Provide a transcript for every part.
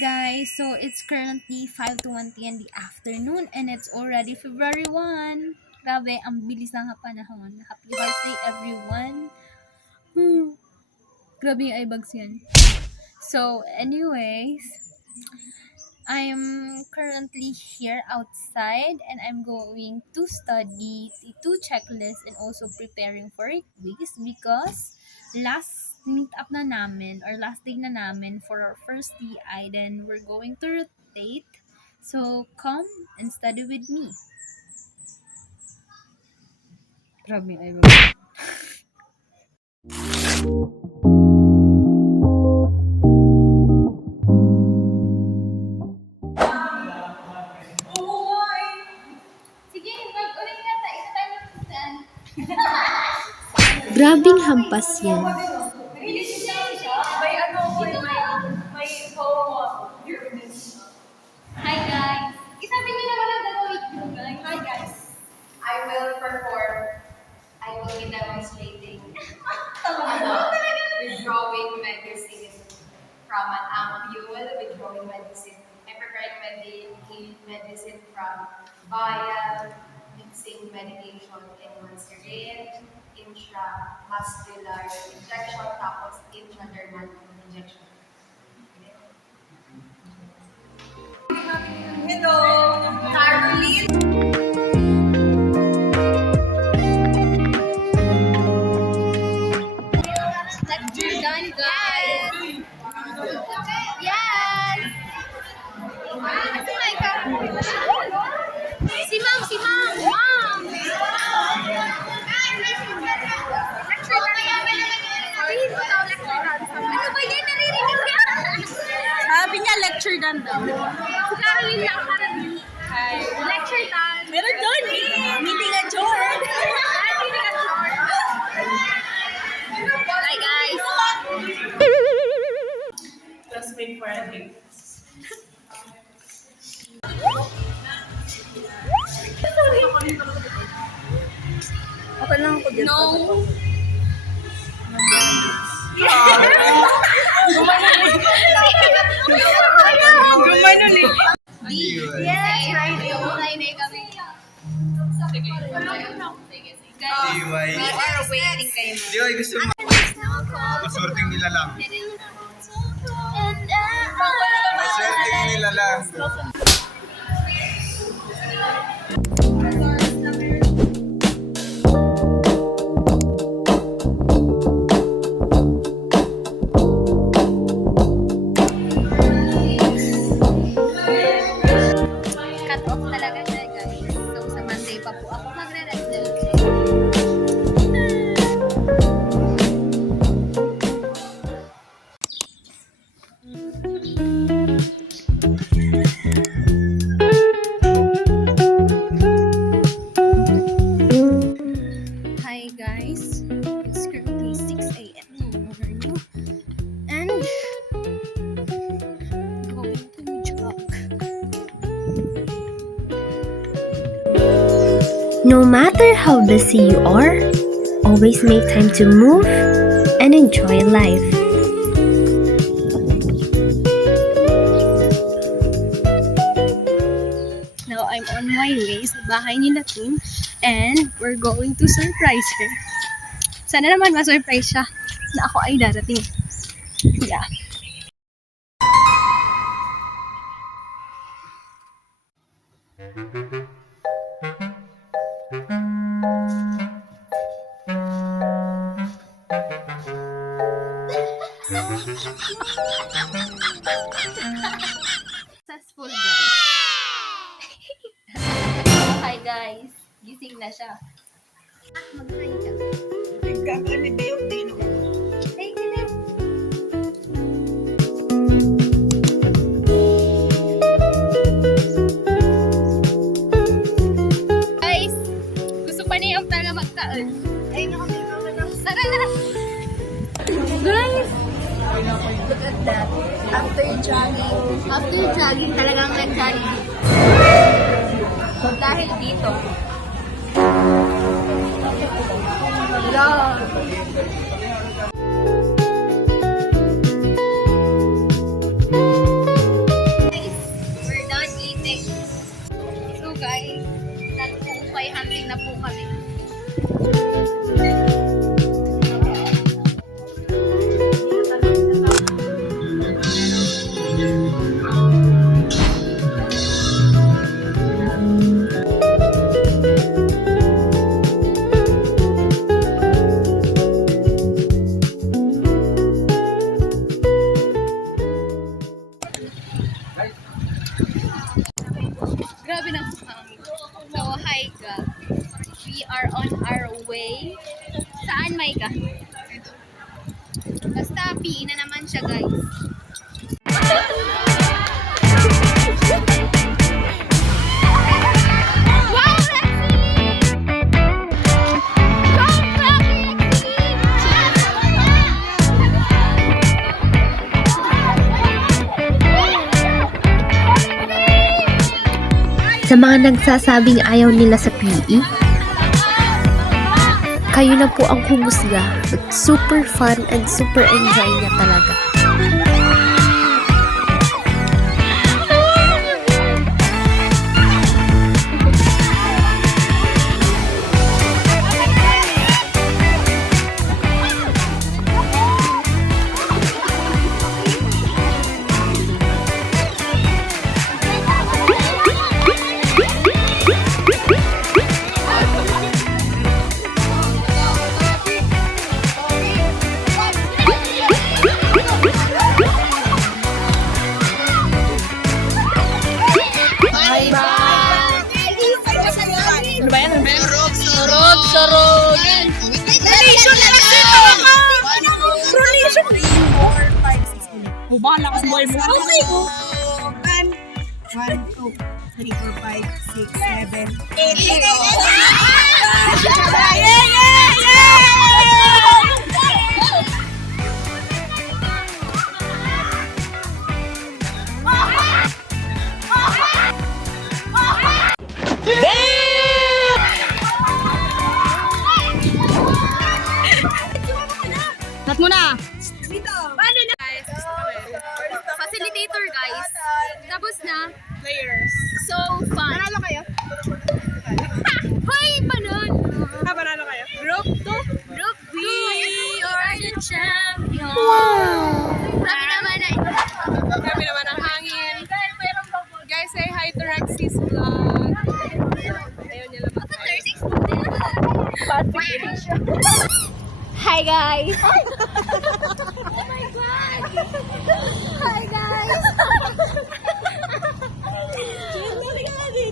guys, so it's currently 5:20 in the afternoon and it's already February 1. Grabe, ang bilis ng panahon. Happy birthday everyone. Grabe yung eyebags yan. So, anyways, I'm currently here outside and I'm going to study the 2 checklists and also preparing for a quiz because last meet up na namin or last day na namin for our first DI, then we're going to rotate. So, come and study with me. Grabe yung eyebags. Grabing hampas yan. Hi guys! Isabi niyo naman ang gagawin ko, guys. Hi guys! I will perform. I will be demonstrating withdrawing medicine from an ampule, withdrawing medicine. I'm preparing medicine from vial, mixing medication in one syringe, intramuscular injection, tapos intradermal injection. Hello, Caroline. Lecture done, guys! Yes! Ate Maika! Si Ma'am! Si Ma'am! Ma'am! Lecture done! Ano ba yan? Naririnig niya? Sabi niya lecture done daw. Si Caroline lang para di. Lecture done. Meron doon eh. Meeting adjourned. Meeting adjourned. Hi guys. Let's wait for a date. Okay lang ako dito. No. Gumano ni. Yes, right. Friday kami. Guys, we are waiting kayo. Di ba gusto mo? Masorting nila lang. Masorting nila lang. Cut off talaga siya, guys. So, sa Monday pa po ako magre-result. Hi guys, it's currently 6 a.m. in the morning and going to jog. No matter how busy you are, always make time to move and enjoy life. Now I'm on my way sa bahay ni Tim and we're going to surprise her. Sana naman ma-surprise siya na ako ay darating. Yeah. Successful, guys. Hi guys, gising na siya. Mag-hi ka. Hey, hello. Guys, gusto pa niya talaga magkaan. Ay, tara na. Guys, look at that. After jogging talagang nag-jogging. Dahil dito. Hello. Basta, PE na naman siya, guys. Wow, Sa mga nagsasabing ayaw nila sa PE, kayo na po ang humusga. Super fun and super enjoy niya talaga. Ano ba yan? Sarog! Donation na lang dito ako! Donation! 3, 4, 5, 6, 7. Bahala ka sa buhay mo. Okay. 1, 2, 3, 4, 5, 6, 7, 8! Tat mo na! Paano na? Facilitator, guys. Tapos na. Players. So fun. Panalo kayo? Hoy, panon! Panalo kayo? Group 2? Group B, you're the champion. Wow! Sabi naman na. Kami naman ang hangin. Guys, say hi to Rexy's vlog. Ayaw niya lang. Hi, guys! Oh my God! Hi, guys!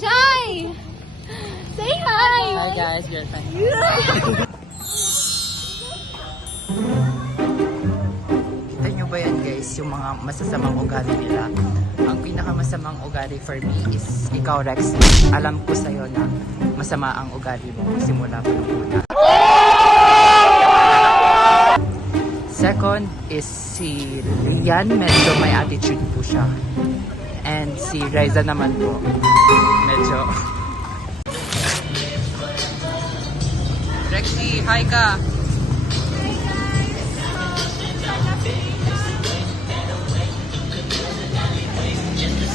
Jai! Say hi! Hi guys, girlfriend. Kita nyo ba yan guys, yung mga masasamang ugali nila? Ang pinakamasamang ugali for me is ikaw Rex. Alam ko sa'yo na masama ang ugali mo simula pa nung una. Second is si Rian, medyo may attitude po siya. And si Reza naman po, medyo... Rexy, hi ka!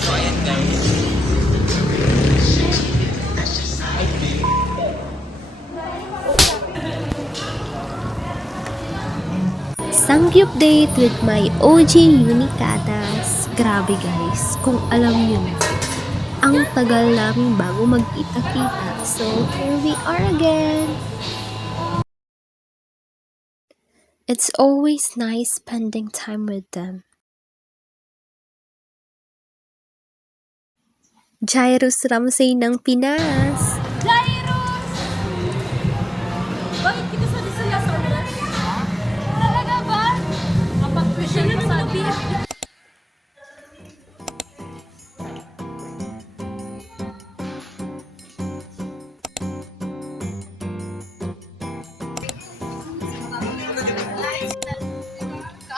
So ayan guys. Sangyup date with my OG Unikadas. Grabe guys, kung alam nyo na. Ang tagal namin bago magkita-kita. So, here we are again. It's always nice spending time with them. Jairus Ramsey ng Pinas. Jairus! Bakit kita sa disaya sa ulan? Talaga ba? Kapag-question mo sa akin.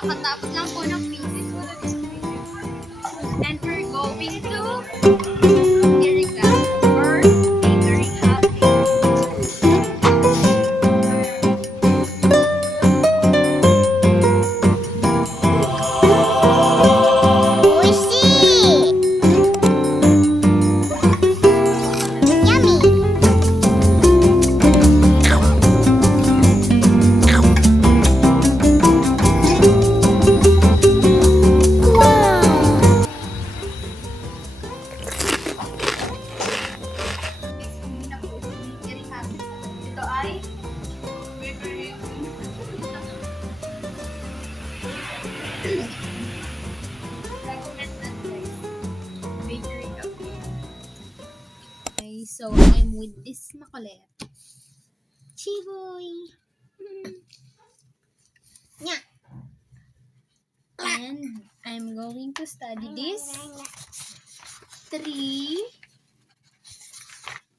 Kakatapos lang po ng thesis. And we're going to Erika for catering happy. Ito ay recommended bakery cafe. Okay, so I'm with this makulit. Chiboy! to study this. 3,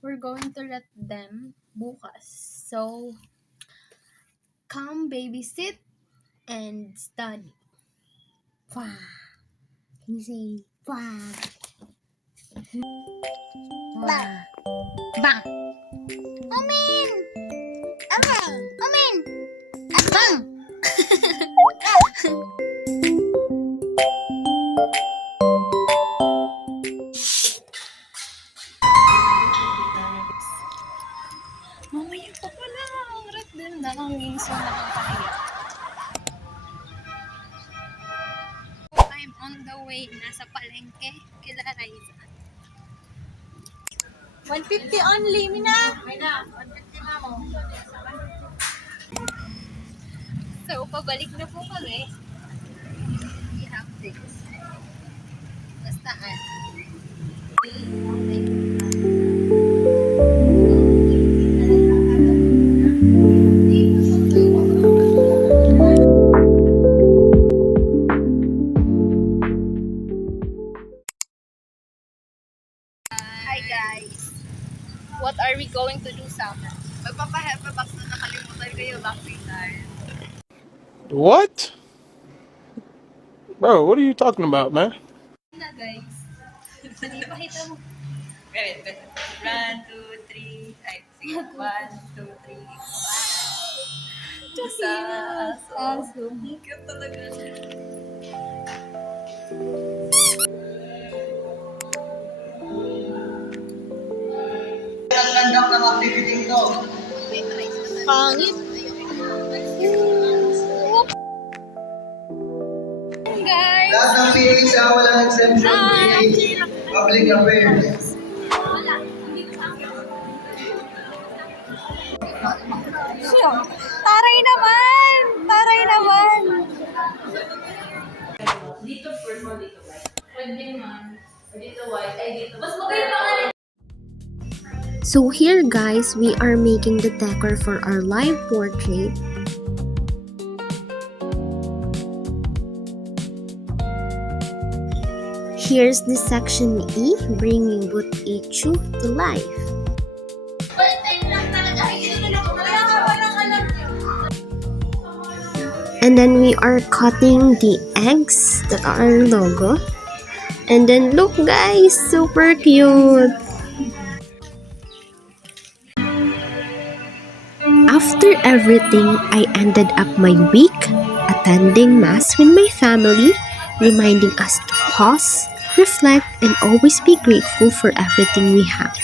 we're going to let them bukas. So, come babysit and study. Wow. Can you say, wow? Wow. Bang! Omen! Omen! Omen! Bang! Mamaya pa pala. Ang rat din na ang minsan nakakahiya. I'm on the way. Nasa palengke. Kila Raisa. 150 only, Mina. Mina, 150 na mo. So, pabalik na po kami. We have this. Bastaan. Hi guys. What are we going to do summer? Magpapa-help box na nakalimutan kayo last time. What? Bro, what are you talking about, man? Na guys. Ipakita mo. Wait. 1, 2, 3. Ay, sige. 1, 2, 3. Kasi aso. Cute talaga. Ang ganda ng activity to. Pangit. Guys. Lahat ng feelings walang exemption. Public affairs. Taray naman! Taray naman! So here guys, we are making the decor for our live portrait. Here's the section E, bringing Butichu to life. And then we are cutting the eggs that are our logo. And then look guys, super cute! After everything, I ended up my week attending Mass with my family, reminding us to pause, reflect, and always be grateful for everything we have.